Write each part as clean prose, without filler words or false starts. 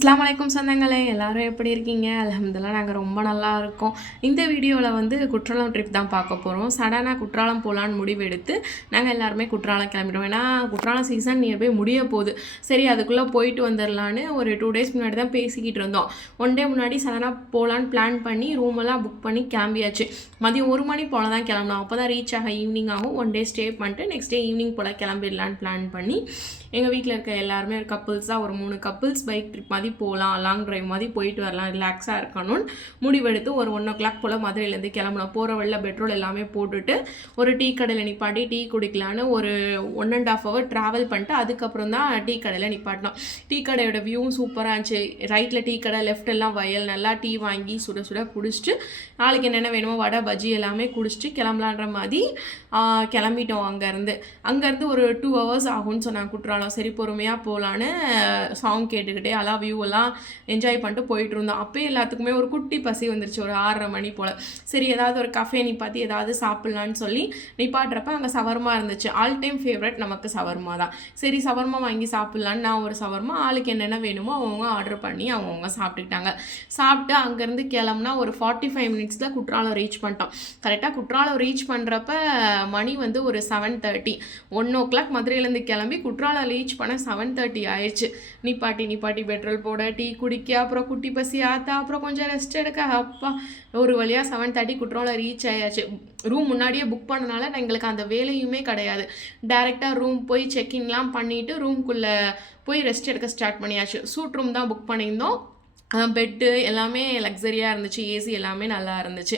அஸ்ஸலாமு அலைக்கும் சொந்தங்களே, எல்லாரும் எப்படி இருக்கீங்க? அல்ஹம்துலில்லாஹ் நாங்கள் ரொம்ப நல்லா இருக்கோம். இந்த வீடியோவில் வந்து குற்றாலம் ட்ரிப் தான் பார்க்க போகிறோம். சடனாக குற்றாலம் போகலான்னு முடிவெடுத்து நாங்கள் எல்லாருமே குற்றாலம் கிளம்பிடுவோம். ஏன்னா குற்றாலம் சீசன் நியர்பை முடிய போகுது. சரி அதுக்குள்ளே போயிட்டு வந்துடலான்னு ஒரு 2 டேஸ் முன்னாடி தான் பேசிக்கிட்டு இருந்தோம். 1 டே முன்னாடி சடனாக போகலான்னு பிளான் பண்ணி ரூமெல்லாம் புக் பண்ணி கிளம்பியாச்சு. மதியம் 1 மணி போல் தான் கிளம்பணும். அப்போ தான் ரீச் ஆக ஈவினிங் ஆகும். 1 டே ஸ்டே பண்ணிட்டு நெக்ஸ்ட் டே ஈவினிங் போல் கிளம்பிடலான்னு பிளான் பண்ணி எங்கள் வீட்டில் இருக்க எல்லாருமே ஒரு கப்புள்ஸாக ஒரு 3 கப்புள்ஸ் பைக் ட்ரிப் மாதிரி போகலாம், லாங் ட்ரைவ் மாதிரி போயிட்டு வரலாம், ரிலாக்ஸாக இருக்கணும்னு முடிவெடுத்து ஒரு 1 o'clock போல் மதுரையிலேருந்து கிளம்பணும். போகிற வழியில் பெட்ரோல் எல்லாமே போட்டுட்டு ஒரு டீ கடையில் நிப்பாட்டி டீ குடிக்கலான்னு ஒரு 1.5 hour ட்ராவல் பண்ணிட்டு அதுக்கப்புறம் தான் டீ கடையில் நிப்பாட்டினோம். டீ கடையோட வியூவும் சூப்பராக இருந்துச்சு. ரைட்டில் டீ கடை, லெஃப்ட் எல்லாம் வயல். நல்லா டீ வாங்கி சுட சுட குடிச்சிட்டு நாளைக்கு என்னென்ன வேணுமோ வடை பஜ்ஜி எல்லாமே குடிச்சிட்டு கிளம்பலான்ற மாதிரி கிளம்பிட்டோம். அங்கேருந்து ஒரு 2 hours ஆகும்னு சொன்னாங்க குற்றாலம். சரி பொறுமையாக போகலான்னு சாங் கேட்டுக்கிட்டே எல்லாம் வியூ எல்லாம் என்ஜாய் பண்ணிட்டு போயிட்டு இருந்தோம். அப்போயே எல்லாத்துக்குமே ஒரு குட்டி பசி வந்துருச்சு, ஒரு 6:30 மணி போல். சரி ஏதாவது ஒரு கஃபே நிப்பாட்டி ஏதாவது சாப்பிட்லான்னு சொல்லி நிப்பாட்டுறப்ப அங்கே சவர்மா இருந்துச்சு. ஆல் டைம் ஃபேவரட் நமக்கு சவர்மா தான். சரி சவர்மா வாங்கி சாப்பிட்லான்னு நான் ஒரு சவர்மா, ஆளுக்கு என்னென்ன வேணுமோ அவங்க ஆர்டர் பண்ணி அவங்கவுங்க சாப்பிட்டுக்கிட்டாங்க. சாப்பிட்டு அங்கேருந்து கிளம்புனா ஒரு 45 minutesல குற்றாலம் ரீச் பண்ணிட்டோம். கரெக்டாக குற்றாலம் ரீச் பண்ணுறப்ப மணி வந்து ஒரு 7:30. 1 o'clock மதுரையிலேருந்து கிளம்பி குற்றாலம் ரீச் பண்ண 7:30 ஆயிடுச்சு. நிப்பாட்டி பெட்ரோல் போட, டீ குடிக்க, அப்புறம் குட்டி பசி ஆத்தா, அப்புறம் கொஞ்சம் ரெஸ்ட் எடுக்க. அப்பா ஒரு வழியாக 7:30 குற்றாலம் ரீச் ஆயாச்சு. ரூம் முன்னாடியே புக் பண்ணனால எங்களுக்கு அந்த வேலையுமே கிடையாது. டைரெக்டாக ரூம் போய் செக்இன்லாம் பண்ணிவிட்டு ரூம்குள்ளே போய் ரெஸ்ட் எடுக்க ஸ்டார்ட் பண்ணியாச்சு. சூட் ரூம் தான் புக் பண்ணியிருந்தோம். பெட்டு எல்லாமே லக்ஸரியாக இருந்துச்சு. ஏசி எல்லாமே நல்லா இருந்துச்சு.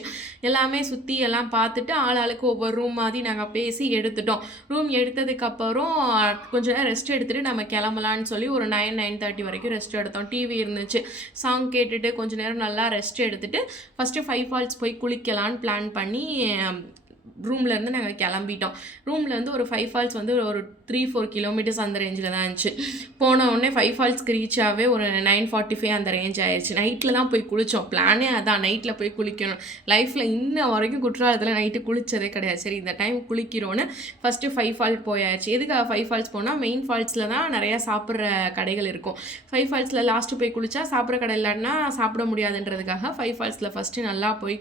எல்லாமே சுற்றி எல்லாம் பார்த்துட்டு ஆளுக்கு ஒவ்வொரு ரூம் மாதிரி நாங்கள் பேசி எடுத்துட்டோம். ரூம் எடுத்ததுக்கப்புறம் கொஞ்சம் நேரம் ரெஸ்ட் எடுத்துகிட்டு நம்ம கிளம்பலான்னு சொல்லி ஒரு 9-9:30 வரைக்கும் ரெஸ்ட் எடுத்தோம். டிவி இருந்துச்சு. சாங் கேட்டுட்டு கொஞ்சம் நேரம் நல்லா ரெஸ்ட் எடுத்துகிட்டு ஃபஸ்ட்டு 5 falls போய் குளிக்கலான்னு பிளான் பண்ணி ரூம்லேருந்து நாங்கள் கிளம்பிட்டோம். ரூம்லேருந்து ஒரு 5 falls வந்து ஒரு 3-4 kilometers அந்த ரேஞ்சில் தான் இருந்துச்சு. போன உடனே 5 fallsக்கு ரீச் ஆகவே ஒரு 9:45 அந்த ரேஞ்ச் ஆயிடுச்சு. நைட்டில் தான் போய் குளித்தோம். பிளானே அதான், நைட்டில் போய் குளிக்கணும். லைஃப்பில் இன்ன வரைக்கும் குற்றாலத்தில் நைட்டு குளித்ததே கிடையாது. சரி இந்த டைம் குளிக்கிறோன்னு ஃபஸ்ட்டு 5 falls போயாச்சு. எதுக்காக 5 falls போனால் மெயின் ஃபால்ஸில் தான் நிறையா சாப்பிட்ற கடைகள் இருக்கும். 5 fallsல லாஸ்ட்டு போய் குளித்தா சாப்பிட்ற கடை இல்லைன்னா சாப்பிட முடியாதுன்றதுக்காக 5 fallsல ஃபஸ்ட்டு நல்லா போய்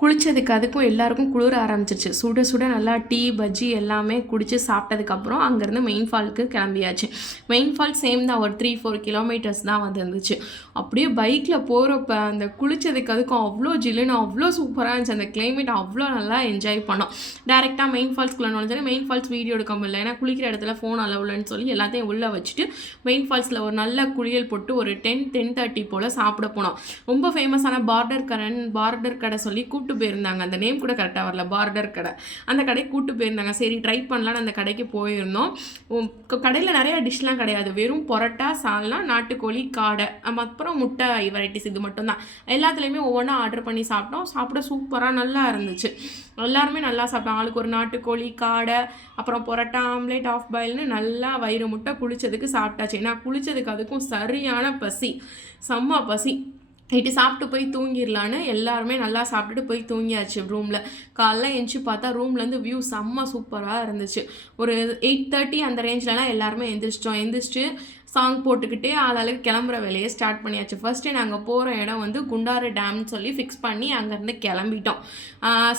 குளித்ததுக்கு அதுக்கும் எல்லாருக்கும் குளிர ஆரம்பிச்சிருச்சு. சுட சுட நல்லா டீ பஜ்ஜி எல்லாமே குடித்து சாப்பிட்டதுக்கப்புறம் அங்கேருந்து மெயின் ஃபால்க்கு கிளம்பியாச்சு. மெயின் ஃபால் சேம் தான், ஒரு 3-4 kilometers தான் வந்துருந்துச்சு. அப்படியே பைக்கில் போகிறப்ப அந்த குளித்ததுக்கு அதுக்கும் அவ்வளோ ஜில்லுன்னு அவ்வளோ சூப்பராக இருந்துச்சு. அந்த கிளைமேட் அவ்வளோ நல்லா என்ஜாய் பண்ணோம். டேரெக்டாக மெயின் ஃபால்ஸ்க்குள்ளே நுழைஞ்சோன்னா மெயின் ஃபால்ஸ் வீடியோ எடுக்க முடியல, ஏன்னா குளிக்கிற இடத்துல ஃபோன் அலவுலன்னு சொல்லி எல்லாத்தையும் உள்ளே வச்சுட்டு மெயின் ஃபால்ஸில் ஒரு நல்ல குளியல் போட்டு ஒரு 10-10:30 போல் சாப்பிட போனோம். ரொம்ப ஃபேமஸான பார்டர் கடை சொல்லி கூப்பிட்டு போயிருந்தாங்க. அந்த நேம் கூட கரெக்டாக வரல, பார்டர் கடை. அந்த கடைக்கு கூப்பிட்டு போயிருந்தாங்க. சரி ட்ரை பண்ணலான்னு அந்த கடைக்கு போயிருந்தோம். கடையில் நிறையா டிஷ்லாம் கிடையாது. வெறும் பரோட்டா, சால்னா, நாட்டுக்கோழி, காடை, அப்புறம் முட்டை வெரைட்டிஸ், இது மட்டும்தான். எல்லாத்துலேயுமே ஒவ்வொன்றா ஆர்டர் பண்ணி சாப்பிட்டோம். சாப்பிட சூப்பராக நல்லா இருந்துச்சு. எல்லாருமே நல்லா சாப்பிட்டோம். ஆளுக்கு ஒரு நாட்டுக்கோழி, காடை, அப்புறம் பரோட்டா, ஆம்லேட், ஆஃப் பாயில்னு நல்லா வயிறு முட்டை குளித்ததுக்கு சாப்பிட்டாச்சு. ஏன்னா குளித்ததுக்கு அதுக்கும் சரியான பசி, செம்ம பசி. நைட்டு சாப்பிட்டு போய் தூங்கிடலான்னு எல்லாருமே நல்லா சாப்பிட்டுட்டு போய் தூங்கியாச்சு ரூமில். காலைல எந்திச்சு பார்த்தா ரூம்லேருந்து வியூ செம்ம சூப்பராக இருந்துச்சு. ஒரு 8:30 அந்த ரேஞ்சிலலாம் எல்லாருமே எந்திரிச்சிட்டு சாங் போட்டுக்கிட்டே ஆளாளுக்கு கிளம்புற வேலையை ஸ்டார்ட் பண்ணியாச்சு. ஃபஸ்ட்டு நாங்கள் போகிற இடம் வந்து குண்டாறு டேம்னு சொல்லி ஃபிக்ஸ் பண்ணி அங்கேருந்து கிளம்பிட்டோம்.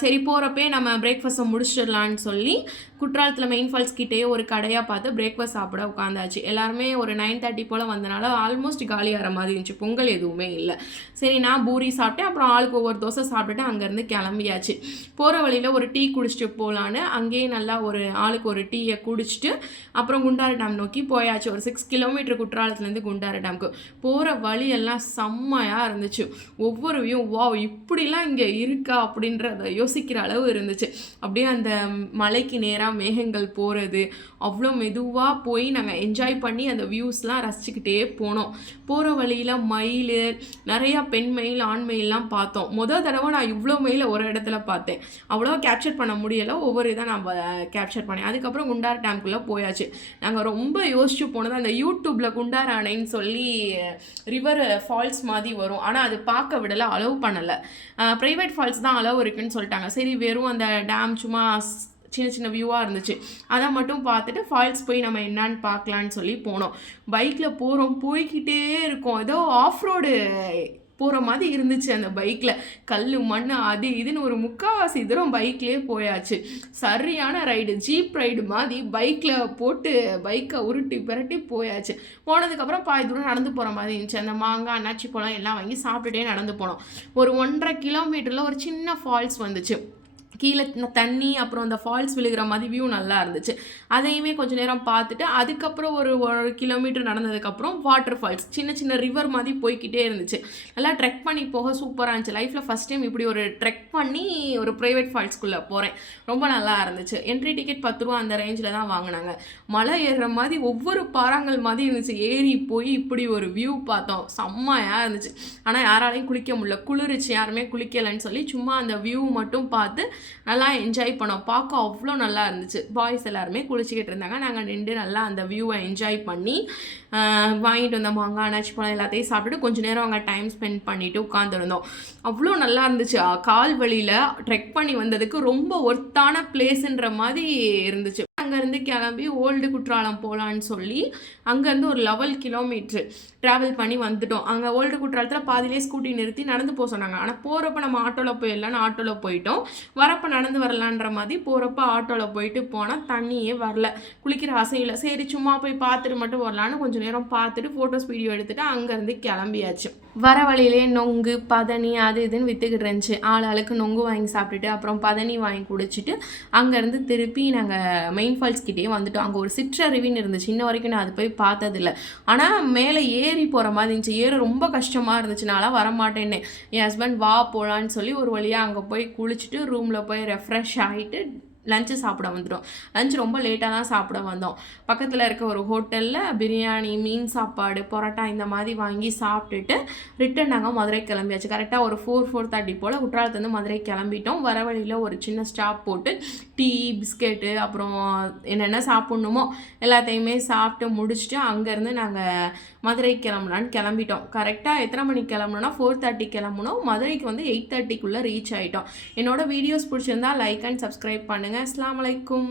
சரி போகிறப்பே நம்ம பிரேக்ஃபாஸ்ட்டை முடிச்சிடலான்னு சொல்லி குற்றாலத்தில் மெயின் ஃபால்ஸ் கிட்டேயே ஒரு கடையாக பார்த்து பிரேக்ஃபாஸ்ட் சாப்பிட உட்காந்தாச்சு. எல்லாருமே ஒரு 9:30 போல் வந்தனால ஆல்மோஸ்ட் காலியாகிற மாதிரி இருந்துச்சு. பொங்கல் எதுவுமே இல்லை. சரி நான் பூரி சாப்பிட்டேன். அப்புறம் ஆளுக்கு ஒவ்வொரு தோசை சாப்பிட்டுட்டு அங்கேருந்து கிளம்பியாச்சு. போகிற வழியில் ஒரு டீ குடிச்சிட்டு போகலான்னு அங்கேயே நல்லா ஒரு ஆளுக்கு ஒரு டீயை குடிச்சிட்டு அப்புறம் குண்டாறு டேம் நோக்கி போயாச்சு. ஒரு 6 kilometers குற்றாலத்துலேருந்து குண்டாறு டேமுக்கு போகிற வழியெல்லாம் செம்மையாக இருந்துச்சு. ஒவ்வொரு வியூ வாவ் இப்படிலாம் இங்கே இருக்கா அப்படின்றத யோசிக்கிற அளவு இருந்துச்சு. அப்படியே அந்த மலைக்கு நேராக மேகங்கள் போகிறது அவ்வளோ மெதுவாக போய் நாங்கள் என்ஜாய் பண்ணி அந்த வியூஸ்லாம் ரசிச்சுக்கிட்டே போனோம். போகிற வழியில் மயில், நிறையா பெண் மயில், ஆண் மயிலெலாம் பார்த்தோம். தடவை நான் இவ்வளோ மயிலை ஒரு இடத்துல பார்த்தேன். அவ்வளோ கேப்சர் பண்ண முடியலை, ஒவ்வொரு இதாக நான் கேப்சர் பண்ணேன். அதுக்கப்புறம் குண்டாறு டேம்குள்ளே போயாச்சு. நாங்கள் ரொம்ப யோசிச்சு போனது அந்த யூடியூப்பில் குண்டாறு அணைன்னு சொல்லி ரிவர் ஃபால்ஸ் மாதிரி வரும். ஆனால் அது பார்க்க விடலை, அலோவ் பண்ணலை. ப்ரைவேட் ஃபால்ஸ் தான் அலோவ் இருக்குன்னு சொல்லிட்டாங்க. சரி வெறும் அந்த டேம் சும்மா சின்ன சின்ன வியூவாக இருந்துச்சு. அதை மட்டும் பார்த்துட்டு ஃபால்ஸ் போய் நம்ம என்னான்னு பார்க்கலான்னு சொல்லி போனோம். பைக்கில் போகிறோம், போய்கிட்டே இருக்கோம். ஏதோ ஆஃப் ரோடு போகிற மாதிரி இருந்துச்சு. அந்த பைக்கில் கல் மண் அது இதுன்னு ஒரு 3/4 தூரம் பைக்லேயே போயாச்சு. சரியான ரைடு, ஜீப் ரைடு மாதிரி பைக்கில் போட்டு பைக்கை உருட்டி பிரட்டி போயாச்சு. போனதுக்கப்புறம் பாதி தூரம் நடந்து போகிற மாதிரி இருந்துச்சு. அந்த மாங்காய், அன்னாச்சி பழம் எல்லாம் வாங்கி சாப்பிட்டுட்டே நடந்து போனோம். ஒரு 1.5 கிலோமீட்டரில் ஒரு சின்ன ஃபால்ஸ் வந்துச்சு. கீழே தண்ணி, அப்புறம் அந்த ஃபால்ஸ் விழுகிற மாதிரி வியூ நல்லா இருந்துச்சு. அதையுமே கொஞ்சம் நேரம் பார்த்துட்டு அதுக்கப்புறம் ஒரு 1 கிலோமீட்டர் நடந்ததுக்கப்புறம் வாட்டர் ஃபால்ஸ், சின்ன சின்ன ரிவர் மாதிரி போய்கிட்டே இருந்துச்சு. நல்லா ட்ரெக் பண்ணி போக சூப்பராக இருந்துச்சு. லைஃப்பில் ஃபஸ்ட் டைம் இப்படி ஒரு ட்ரெக் பண்ணி ஒரு ப்ரைவேட் ஃபால்ஸ்குள்ளே போகிறேன். ரொம்ப நல்லா இருந்துச்சு. என்ட்ரி டிக்கெட் 10 ரூபா அந்த ரேஞ்சில் தான் வாங்கினாங்க. மலை ஏறுற மாதிரி ஒவ்வொரு பாறாங்கல் மாதிரி இருந்துச்சு. ஏறி போய் இப்படி ஒரு வியூ பார்த்தோம். செம்மையாக இருந்துச்சு. ஆனால் யாராலையும் குளிக்க முடியல, குளிர்ச்சி, யாருமே குளிக்கலைன்னு சொல்லி சும்மா அந்த வியூ மட்டும் பார்த்து நல்லா என்ஜாய் பண்ணோம். பார்க்க அவ்வளோ நல்லா இருந்துச்சு. பாய்ஸ் எல்லாருமே குளிச்சுக்கிட்டு இருந்தாங்க. நாங்கள் நின்று நல்லா அந்த வியூவை என்ஜாய் பண்ணி வாங்கிட்டு வந்த மாங்காய், அன்னாச்சி பழம் எல்லாத்தையும் சாப்பிட்டுட்டு கொஞ்சம் நேரம் அங்கே டைம் ஸ்பெண்ட் பண்ணிவிட்டு உட்காந்துருந்தோம். அவ்வளோ நல்லா இருந்துச்சு. கால் வழியில் ட்ரெக் பண்ணி வந்ததுக்கு ரொம்ப ஒர்த்தான பிளேஸுன்ற மாதிரி இருந்துச்சு. அங்கேருந்து கிளம்பி ஓல்டு குற்றாலம் போகலான்னு சொல்லி அங்கேருந்து ஒரு 11 கிலோமீட்ரு ட்ராவல் பண்ணி வந்துட்டோம். அங்கே ஓல்டு குற்றாலத்தில் பாதியிலே ஸ்கூட்டி நிறுத்தி நடந்து போக சொன்னாங்க. ஆனால் போகிறப்ப நம்ம ஆட்டோவில் போயிடலான்னு ஆட்டோவில் போயிட்டோம். வரப்போ நடந்து வரலான்ற மாதிரி போகிறப்ப ஆட்டோவில் போயிட்டு போனால் தண்ணியே வரல, குளிக்கிற ஆசையில். சரி சும்மா போய் பார்த்துட்டு மட்டும் வரலான்னு கொஞ்சம் நேரம் பார்த்துட்டு ஃபோட்டோஸ் வீடியோ எடுத்துகிட்டு அங்கேருந்து கிளம்பியாச்சு. வர வழியிலே நொங்கு, பதனி அது இதுன்னு விற்றுக்கிட்டு இருந்துச்சு. ஆளுக்கு நொங்கு வாங்கி சாப்பிட்டுட்டு அப்புறம் பதனி வாங்கி குடிச்சிட்டு அங்கேருந்து திருப்பி நாங்கள் மெயின் ஃபால்ஸ் கிட்டே வந்துட்டோம். அங்கே ஒரு சிற்றருவின்னு இருந்துச்சு. இன்ன வரைக்கும் நான் அது போய் பார்த்ததில்ல. ஆனால் மேலே ஏறி போகிற மாதிரி இருந்துச்சு. ஏற ரொம்ப கஷ்டமாக இருந்துச்சு. நான்லாம் வரமாட்டேன்னு என் ஹஸ்பண்ட் வா போகலான்னு சொல்லி ஒரு வழியாக அங்கே போய் குளிச்சுட்டு ரூமில் போய் ரெஃப்ரெஷ் ஆகிட்டு லஞ்சு சாப்பிட வந்துட்டோம். லஞ்ச் ரொம்ப லேட்டாக தான் சாப்பிட வந்தோம். பக்கத்தில் இருக்க ஒரு ஹோட்டலில் பிரியாணி, மீன் சாப்பாடு, பரோட்டா இந்த மாதிரி வாங்கி சாப்பிட்டுட்டு ரிட்டன் நாங்கள் மதுரை கிளம்பியாச்சு. கரெக்டாக ஒரு 4:30 போல் குற்றாலத்துலேருந்து மதுரை கிளம்பிட்டோம். வர வழியில் ஒரு சின்ன ஸ்டாப் போட்டு டீ, பிஸ்கெட்டு, அப்புறம் என்னென்ன சாப்பிட்ணுமோ எல்லாத்தையுமே சாப்பிட்டு முடிச்சுட்டு அங்கேருந்து நாங்கள் மதுரை கிளம்பலான்னு கிளம்பிட்டோம். கரெக்டாக எத்தனை மணிக்கு கிளம்புனோன்னா 4:30 கிளம்புனோம். மதுரைக்கு வந்து 8:30க்குள்ளே ரீச் ஆகிட்டோம். என்னோட வீடியோஸ் பிடிச்சிருந்தா லைக் அண்ட் சப்ஸ்கிரைப் பண்ணுங்கள். அஸ்ஸலாமு அலைக்கும்.